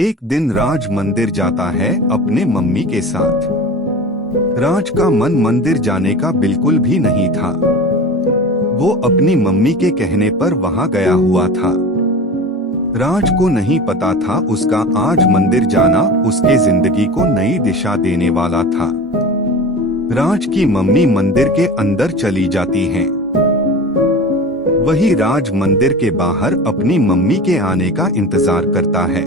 एक दिन राज मंदिर जाता है अपने मम्मी के साथ। राज का मन मंदिर जाने का बिल्कुल भी नहीं था। वो अपनी मम्मी के कहने पर वहां गया हुआ था। राज को नहीं पता था उसका आज मंदिर जाना उसके जिंदगी को नई दिशा देने वाला था। राज की मम्मी मंदिर के अंदर चली जाती हैं। वही राज मंदिर के बाहर अपनी मम्मी के आने का इंतजार करता है।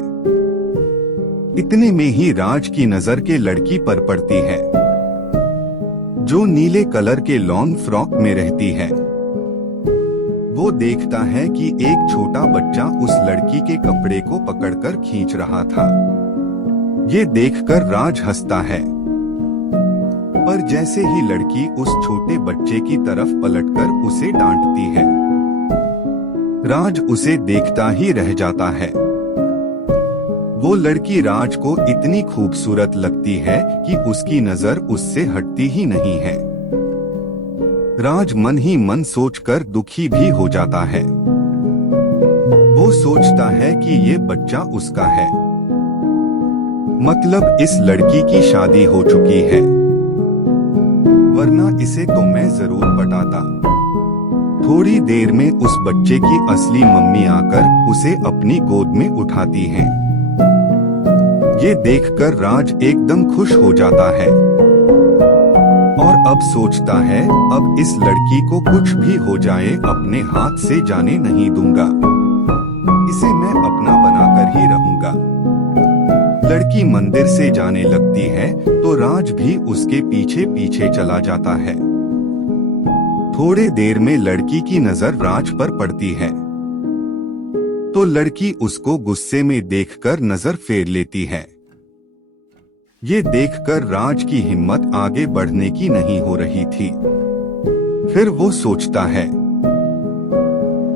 इतने में ही राज की नजर के लड़की पर पड़ती है, जो नीले कलर के लॉन्ग फ्रॉक में रहती है। वो देखता है कि एक छोटा बच्चा उस लड़की के कपड़े को पकड़कर खींच रहा था। ये देखकर राज हंसता है, पर जैसे ही लड़की उस छोटे बच्चे की तरफ पलटकर उसे डांटती है, राज उसे देखता ही रह जाता है। वो लड़की राज को इतनी खूबसूरत लगती है कि उसकी नजर उससे हटती ही नहीं है। राज मन ही मन सोचकर दुखी भी हो जाता है। वो सोचता है कि ये बच्चा उसका है, मतलब इस लड़की की शादी हो चुकी है, वरना इसे तो मैं जरूर पटाता। थोड़ी देर में उस बच्चे की असली मम्मी आकर उसे अपनी गोद में उठाती है। ये देखकर राज एकदम खुश हो जाता है और अब सोचता है, अब इस लड़की को कुछ भी हो जाए अपने हाथ से जाने नहीं दूंगा, इसे मैं अपना बनाकर ही रहूंगा। लड़की मंदिर से जाने लगती है तो राज भी उसके पीछे पीछे चला जाता है। थोड़े देर में लड़की की नजर राज पर पड़ती है तो लड़की उसको गुस्से में देखकर नजर फेर लेती है। ये देखकर राज की हिम्मत आगे बढ़ने की नहीं हो रही थी। फिर वो सोचता है,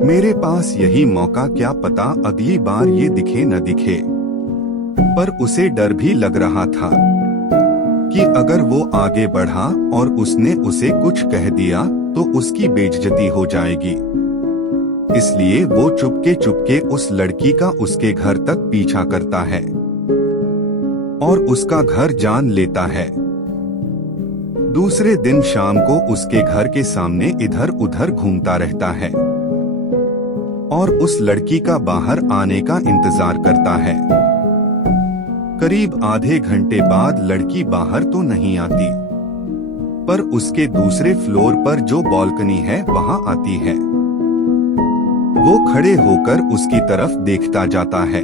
मेरे पास यही मौका, क्या पता अगली बार ये दिखे न दिखे। पर उसे डर भी लग रहा था कि अगर वो आगे बढ़ा और उसने उसे कुछ कह दिया तो उसकी बेइज्जती हो जाएगी। इसलिए वो चुपके चुपके उस लड़की का उसके घर तक पीछा करता है और उसका घर जान लेता है। दूसरे दिन शाम को उसके घर के सामने इधर उधर घूमता रहता है और उस लड़की का बाहर आने का इंतजार करता है। करीब आधे घंटे बाद लड़की बाहर तो नहीं आती, पर उसके दूसरे फ्लोर पर जो बालकनी है वहां आती है। वो खड़े होकर उसकी तरफ देखता जाता है।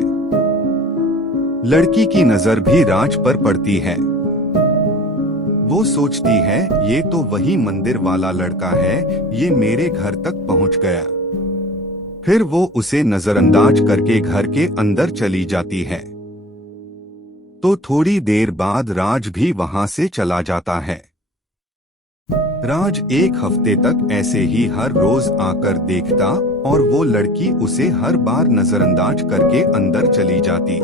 लड़की की नजर भी राज पर पड़ती है। वो सोचती है, ये तो वही मंदिर वाला लड़का है, ये मेरे घर तक पहुंच गया। फिर वो उसे नजरअंदाज करके घर के अंदर चली जाती है। तो थोड़ी देर बाद राज भी वहां से चला जाता है। राज एक हफ्ते तक ऐसे ही हर रोज आकर देखता और वो लड़की उसे हर बार नजरअंदाज करके अंदर चली जाती।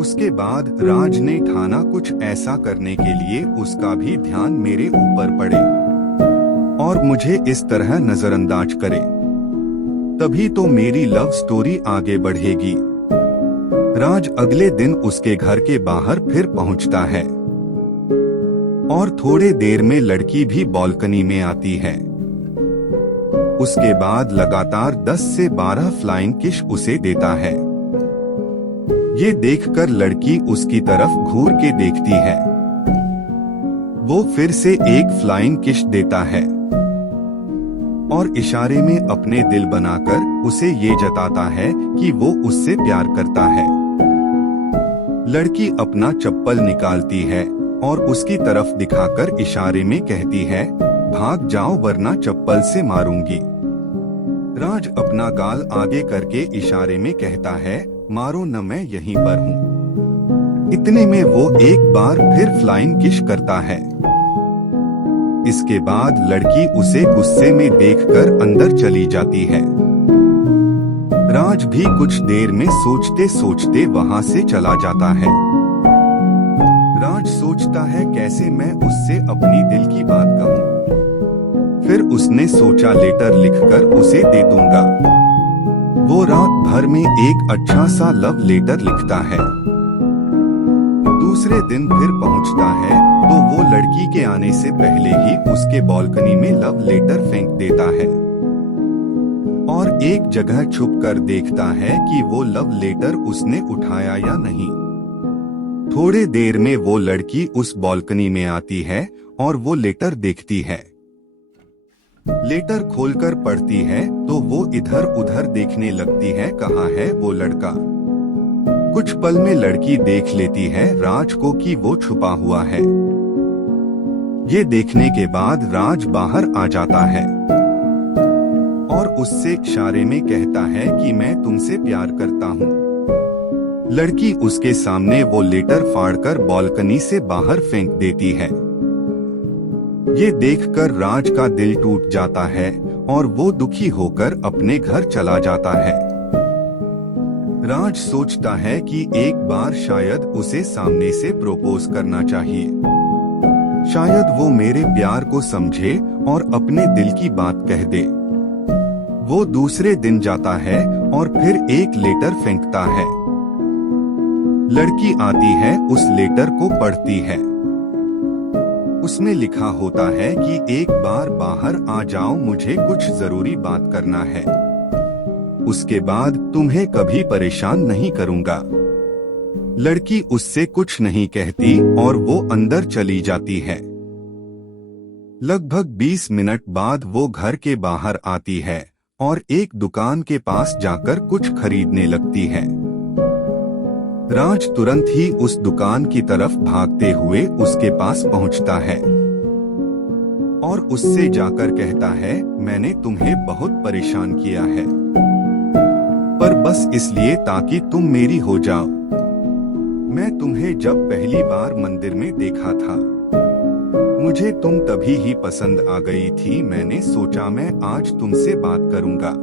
उसके बाद राज ने ठाना कुछ ऐसा करने के लिए उसका भी ध्यान मेरे ऊपर पड़े और मुझे इस तरह नजरअंदाज करे, तभी तो मेरी लव स्टोरी आगे बढ़ेगी। राज अगले दिन उसके घर के बाहर फिर पहुंचता है और थोड़े देर में लड़की भी बालकनी में आती है। उसके बाद लगातार 10 से 12 फ्लाइंग किस उसे देता है। ये देखकर लड़की उसकी तरफ घूर के देखती है। वो फिर से एक फ्लाइंग किस देता है और इशारे में अपने दिल बनाकर उसे ये जताता है कि वो उससे प्यार करता है। लड़की अपना चप्पल निकालती है और उसकी तरफ दिखाकर इशारे में कहती है, भाग जाओ वरना चप्पल से मारूंगी। राज अपना गाल आगे करके इशारे में कहता है, मारो न, मैं यहीं पर हूँ। इतने में वो एक बार फिर फ्लाइंग किस करता है। इसके बाद लड़की उसे गुस्से में देखकर अंदर चली जाती है। राज भी कुछ देर में सोचते सोचते वहां से चला जाता है। राज सोचता है, कैसे मैं उससे अपनी दिल की बात कहूँ। फिर उसने सोचा, लेटर लिखकर उसे दे दूंगा। वो रात भर में एक अच्छा सा लव लेटर लिखता है। दूसरे दिन फिर पहुंचता है तो वो लड़की के आने से पहले ही उसके बालकनी में लव लेटर फेंक देता है और एक जगह छुप कर देखता है कि वो लव लेटर उसने उठाया या नहीं। थोड़े देर में वो लड़की उस बालकनी में आती है और वो लेटर देखती है। लेटर खोलकर पढ़ती है तो वो इधर उधर देखने लगती है, कहाँ है वो लड़का। कुछ पल में लड़की देख लेती है राज को कि वो छुपा हुआ है। ये देखने के बाद राज बाहर आ जाता है और उससे इशारे में कहता है कि मैं तुमसे प्यार करता हूँ। लड़की उसके सामने वो लेटर फाड़कर बालकनी से बाहर फेंक देती है। ये देखकर राज का दिल टूट जाता है और वो दुखी होकर अपने घर चला जाता है। राज सोचता है कि एक बार शायद उसे सामने से प्रपोज करना चाहिए। शायद वो मेरे प्यार को समझे और अपने दिल की बात कह दे। वो दूसरे दिन जाता है और फिर एक लेटर फेंकता है। लड़की आती है, उस लेटर को पढ़ती है। उसमें लिखा होता है कि एक बार बाहर आ जाओ, मुझे कुछ जरूरी बात करना है। उसके बाद तुम्हें कभी परेशान नहीं करूंगा। लड़की उससे कुछ नहीं कहती और वो अंदर चली जाती है। लगभग 20 मिनट बाद वो घर के बाहर आती है और एक दुकान के पास जाकर कुछ खरीदने लगती है। राज तुरंत ही उस दुकान की तरफ भागते हुए उसके पास पहुंचता है और उससे जाकर कहता है, मैंने तुम्हें बहुत परेशान किया है, पर बस इसलिए ताकि तुम मेरी हो जाओ। मैं तुम्हें जब पहली बार मंदिर में देखा था, मुझे तुम तभी ही पसंद आ गई थी। मैंने सोचा मैं आज तुमसे बात करूंगा,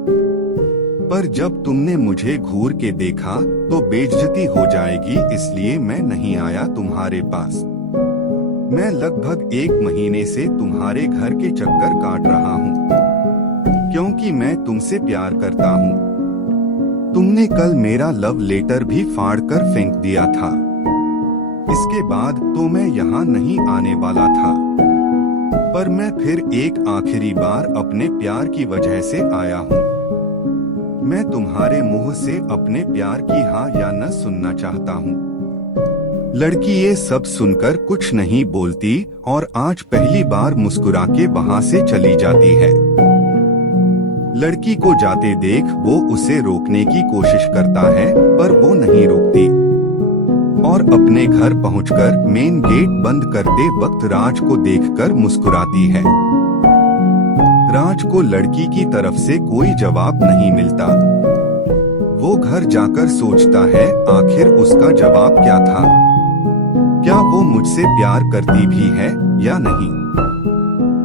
पर जब तुमने मुझे घूर के देखा तो बेइज्जती हो जाएगी, इसलिए मैं नहीं आया तुम्हारे पास। मैं लगभग 1 महीने से तुम्हारे घर के चक्कर काट रहा हूँ, क्योंकि मैं तुमसे प्यार करता हूँ। तुमने कल मेरा लव लेटर भी फाड़कर फेंक दिया था। इसके बाद तो मैं यहाँ नहीं आने वाला था, पर मैं फिर एक आखिरी बार अपने प्यार की वजह से आया हूँ। मैं तुम्हारे मुंह से अपने प्यार की हाँ या न सुनना चाहता हूँ। लड़की ये सब सुनकर कुछ नहीं बोलती और आज पहली बार मुस्कुरा के वहाँ से चली जाती है। लड़की को जाते देख वो उसे रोकने की कोशिश करता है, पर वो नहीं रुकती और अपने घर पहुंचकर मेन गेट बंद करते वक्त राज को देखकर मुस्कुराती है। राज को लड़की की तरफ से कोई जवाब नहीं मिलता। वो घर जाकर सोचता है, आखिर उसका जवाब क्या था? क्या वो मुझसे प्यार करती भी है या नहीं?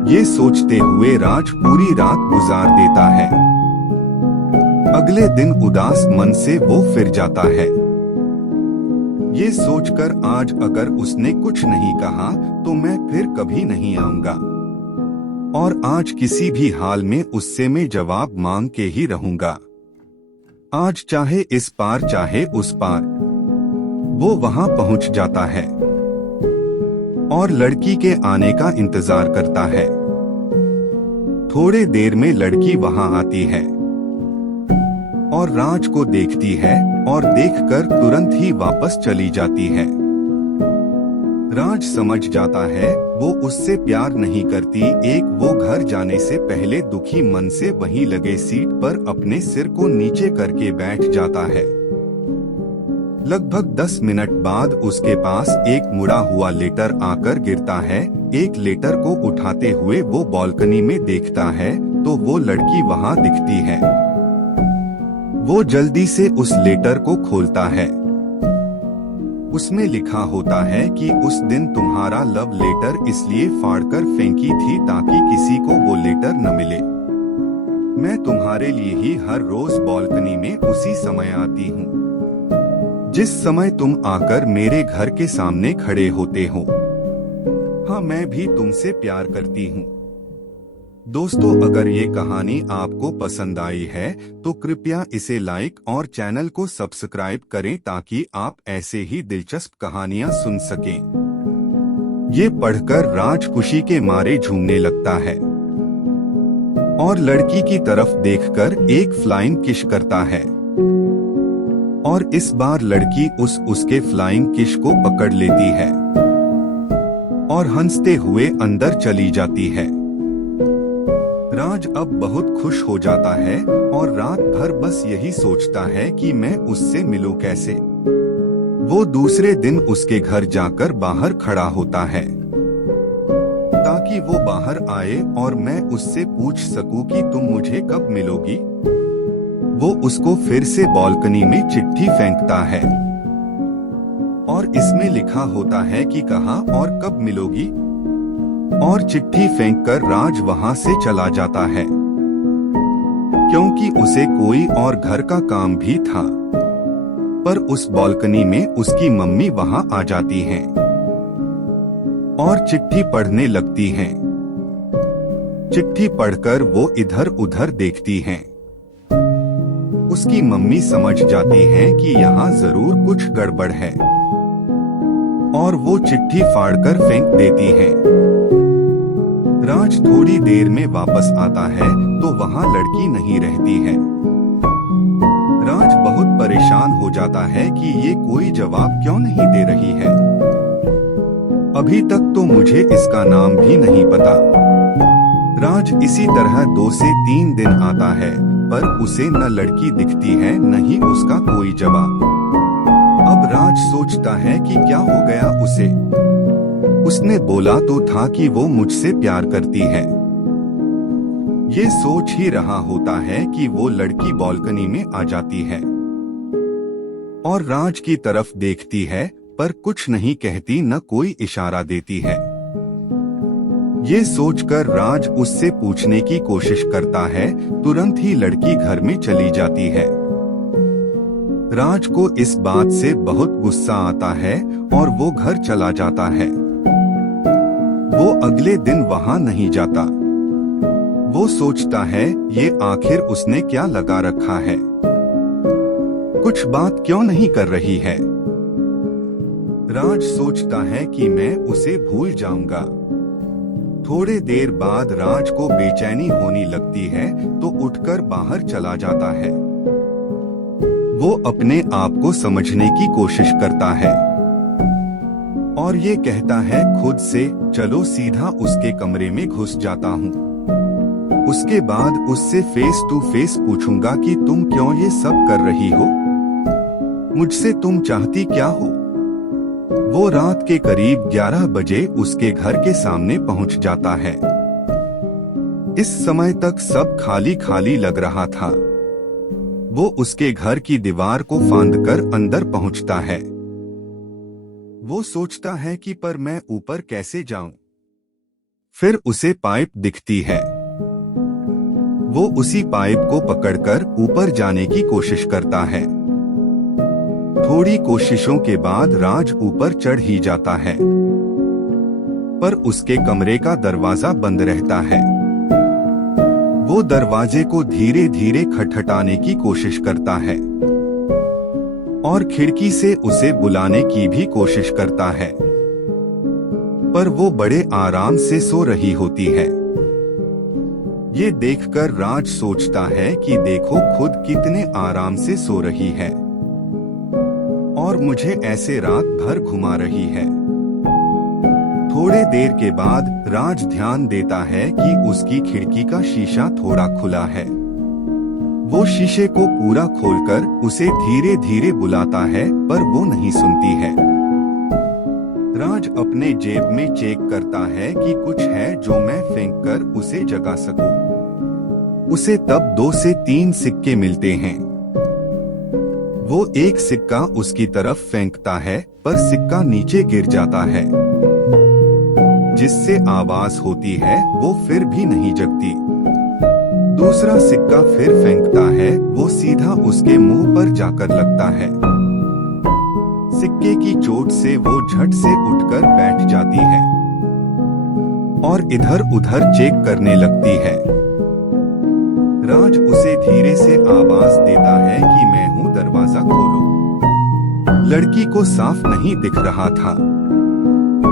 ये सोचते हुए राज पूरी रात गुजार देता है। अगले दिन उदास मन से वो फिर जाता है। ये सोचकर आज अगर उसने कुछ नहीं कहा तो मैं फिर कभी नहीं आऊंगा और आज किसी भी हाल में उससे मैं जवाब मांग के ही रहूंगा। आज चाहे इस पार चाहे उस पार। वो वहां पहुंच जाता है और लड़की के आने का इंतजार करता है। थोड़े देर में लड़की वहां आती है और राज को देखती है और देखकर तुरंत ही वापस चली जाती है। राज समझ जाता है वो उससे प्यार नहीं करती। एक वो घर जाने से पहले दुखी मन से वहीं लगे सीट पर अपने सिर को नीचे करके बैठ जाता है। लगभग 10 मिनट बाद उसके पास एक मुड़ा हुआ लेटर आकर गिरता है। एक लेटर को उठाते हुए वो बालकनी में देखता है तो वो लड़की वहां दिखती है। वो जल्दी से उस लेटर को खोलता है। उसमें लिखा होता है कि उस दिन तुम्हारा लव लेटर इसलिए फाड़कर फेंकी थी ताकि किसी को वो लेटर न मिले। मैं तुम्हारे लिए ही हर रोज बालकनी में उसी समय आती हूँ जिस समय तुम आकर मेरे घर के सामने खड़े होते हो। हाँ, मैं भी तुमसे प्यार करती हूँ। दोस्तों, अगर ये कहानी आपको पसंद आई है तो कृपया इसे लाइक और चैनल को सब्सक्राइब करें ताकि आप ऐसे ही दिलचस्प कहानियां सुन सकें। ये पढ़कर राज खुशी के मारे झूमने लगता है और लड़की की तरफ देखकर एक फ्लाइंग किस करता है और इस बार लड़की उसके फ्लाइंग किस को पकड़ लेती है और हंसते हुए अंदर चली जाती है। राज अब बहुत खुश हो जाता है और रात भर बस यही सोचता है कि मैं उससे मिलूं कैसे। वो दूसरे दिन उसके घर जाकर बाहर खड़ा होता है ताकि वो बाहर आए और मैं उससे पूछ सकूं कि तुम मुझे कब मिलोगी। वो उसको फिर से बालकनी में चिट्ठी फेंकता है और इसमें लिखा होता है कि कहाँ और कब मिलोगी, और चिट्ठी फेंककर राज वहां से चला जाता है क्योंकि उसे कोई और घर का काम भी था। पर उस बालकनी में उसकी मम्मी वहां आ जाती हैं और चिट्ठी पढ़ने लगती हैं। चिट्ठी पढ़कर वो इधर उधर देखती हैं। उसकी मम्मी समझ जाती हैं कि यहाँ जरूर कुछ गड़बड़ है और वो चिट्ठी फाड़कर फेंक देती हैं। राज थोड़ी देर में वापस आता है तो वहाँ लड़की नहीं रहती है। राज बहुत परेशान हो जाता है कि ये कोई जवाब क्यों नहीं दे रही है। अभी तक तो मुझे इसका नाम भी नहीं पता। राज इसी तरह 2 से 3 दिन आता है पर उसे न लड़की दिखती है न ही उसका कोई जवाब। अब राज सोचता है कि क्या हो गया उसे। उसने बोला तो था कि वो मुझसे प्यार करती है। ये सोच ही रहा होता है कि वो लड़की बालकनी में आ जाती है और राज की तरफ देखती है पर कुछ नहीं कहती न कोई इशारा देती है। ये सोचकर राज उससे पूछने की कोशिश करता है। तुरंत ही लड़की घर में चली जाती है। राज को इस बात से बहुत गुस्सा आता है और वो घर चला जाता है। वो अगले दिन वहां नहीं जाता। वो सोचता है ये आखिर उसने क्या लगा रखा है, कुछ बात क्यों नहीं कर रही है। राज सोचता है कि मैं उसे भूल जाऊंगा। थोड़े देर बाद राज को बेचैनी होने लगती है तो उठकर बाहर चला जाता है। वो अपने आप को समझने की कोशिश करता है और ये कहता है खुद से, चलो सीधा उसके कमरे में घुस जाता हूँ। उसके बाद उससे फेस टू फेस पूछूंगा कि तुम क्यों ये सब कर रही हो, मुझसे तुम चाहती क्या हो। वो रात के करीब 11 बजे उसके घर के सामने पहुंच जाता है। इस समय तक सब खाली खाली लग रहा था। वो उसके घर की दीवार को फांदकर अंदर पहुंचता है। वो सोचता है कि पर मैं ऊपर कैसे जाऊं। फिर उसे पाइप दिखती है। वो उसी पाइप को पकड़कर ऊपर जाने की कोशिश करता है। थोड़ी कोशिशों के बाद राज ऊपर चढ़ ही जाता है पर उसके कमरे का दरवाजा बंद रहता है। वो दरवाजे को धीरे धीरे खटखटाने की कोशिश करता है और खिड़की से उसे बुलाने की भी कोशिश करता है पर वो बड़े आराम से सो रही होती है। ये देखकर राज सोचता है कि देखो खुद कितने आराम से सो रही है और मुझे ऐसे रात भर घुमा रही है। थोड़े देर के बाद राज ध्यान देता है कि उसकी खिड़की का शीशा थोड़ा खुला है। वो शीशे को पूरा खोलकर उसे धीरे धीरे बुलाता है पर वो नहीं सुनती है। राज अपने जेब में चेक करता है कि कुछ है जो मैं फेंककर उसे जगा सकूं। उसे तब 2 से 3 सिक्के मिलते हैं। वो एक सिक्का उसकी तरफ फेंकता है पर सिक्का नीचे गिर जाता है जिससे आवाज होती है। वो फिर भी नहीं जगती। दूसरा सिक्का फिर फेंकता है, वो सीधा उसके मुंह पर जाकर लगता है। सिक्के की चोट से वो झट से उठकर बैठ जाती है और इधर उधर चेक करने लगती है। राज उसे धीरे से आवाज देता है कि मैं हूँ, दरवाजा खोलो। लड़की को साफ नहीं दिख रहा था।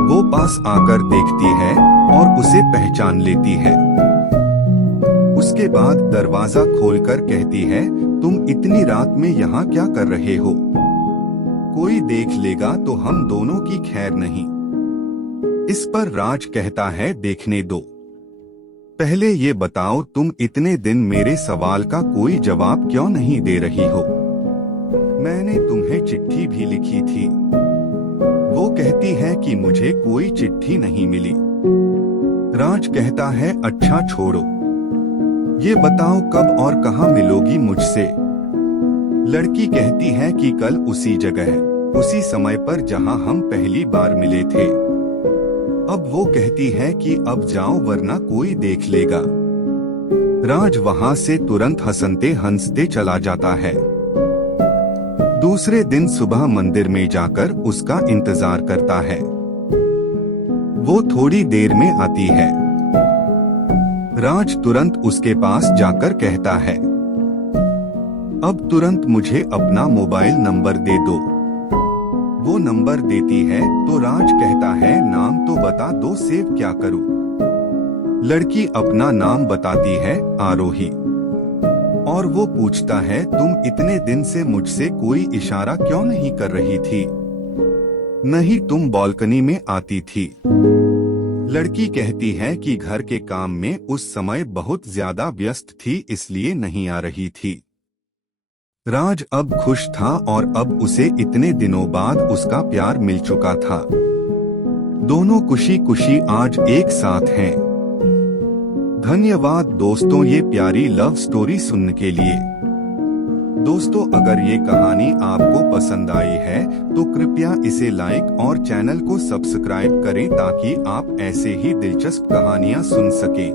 वो पास आकर देखती है और उसे पहचान लेती है। उसके बाद दरवाजा खोलकर कहती है, तुम इतनी रात में यहाँ क्या कर रहे हो? कोई देख लेगा तो हम दोनों की खैर नहीं। इस पर राज कहता है, देखने दो। पहले ये बताओ, तुम इतने दिन मेरे सवाल का कोई जवाब क्यों नहीं दे रही हो? मैंने तुम्हें चिट्ठी भी लिखी थी। वो कहती है कि मुझे कोई चिट्ठी नहीं मिली। राज कहता है, अच्छा छोड़ो, ये बताओ कब और कहाँ मिलोगी मुझसे? लड़की कहती है कि कल उसी जगह, उसी समय पर जहाँ हम पहली बार मिले थे। अब वो कहती है कि अब जाओ वरना कोई देख लेगा। राज वहाँ से तुरंत हंसते हंसते चला जाता है। दूसरे दिन सुबह मंदिर में जाकर उसका इंतजार करता है। वो थोड़ी देर में आती है। राज तुरंत उसके पास जाकर कहता है, अब तुरंत मुझे अपना मोबाइल नंबर दे दो। वो नंबर देती है तो राज कहता है, नाम तो बता दो, सेव क्या करूं? लड़की अपना नाम बताती है, आरोही। और वो पूछता है, तुम इतने दिन से मुझसे कोई इशारा क्यों नहीं कर रही थी? नहीं, तुम बालकनी में आती थी। लड़की कहती है कि घर के काम में उस समय बहुत ज्यादा व्यस्त थी, इसलिए नहीं आ रही थी। राज अब खुश था और अब उसे इतने दिनों बाद उसका प्यार मिल चुका था। दोनों खुशी खुशी आज एक साथ हैं। धन्यवाद दोस्तों ये प्यारी लव स्टोरी सुनने के लिए। दोस्तों अगर ये कहानी आपको पसंद आई है तो कृपया इसे लाइक और चैनल को सब्सक्राइब करें ताकि आप ऐसे ही दिलचस्प कहानियां सुन सकें।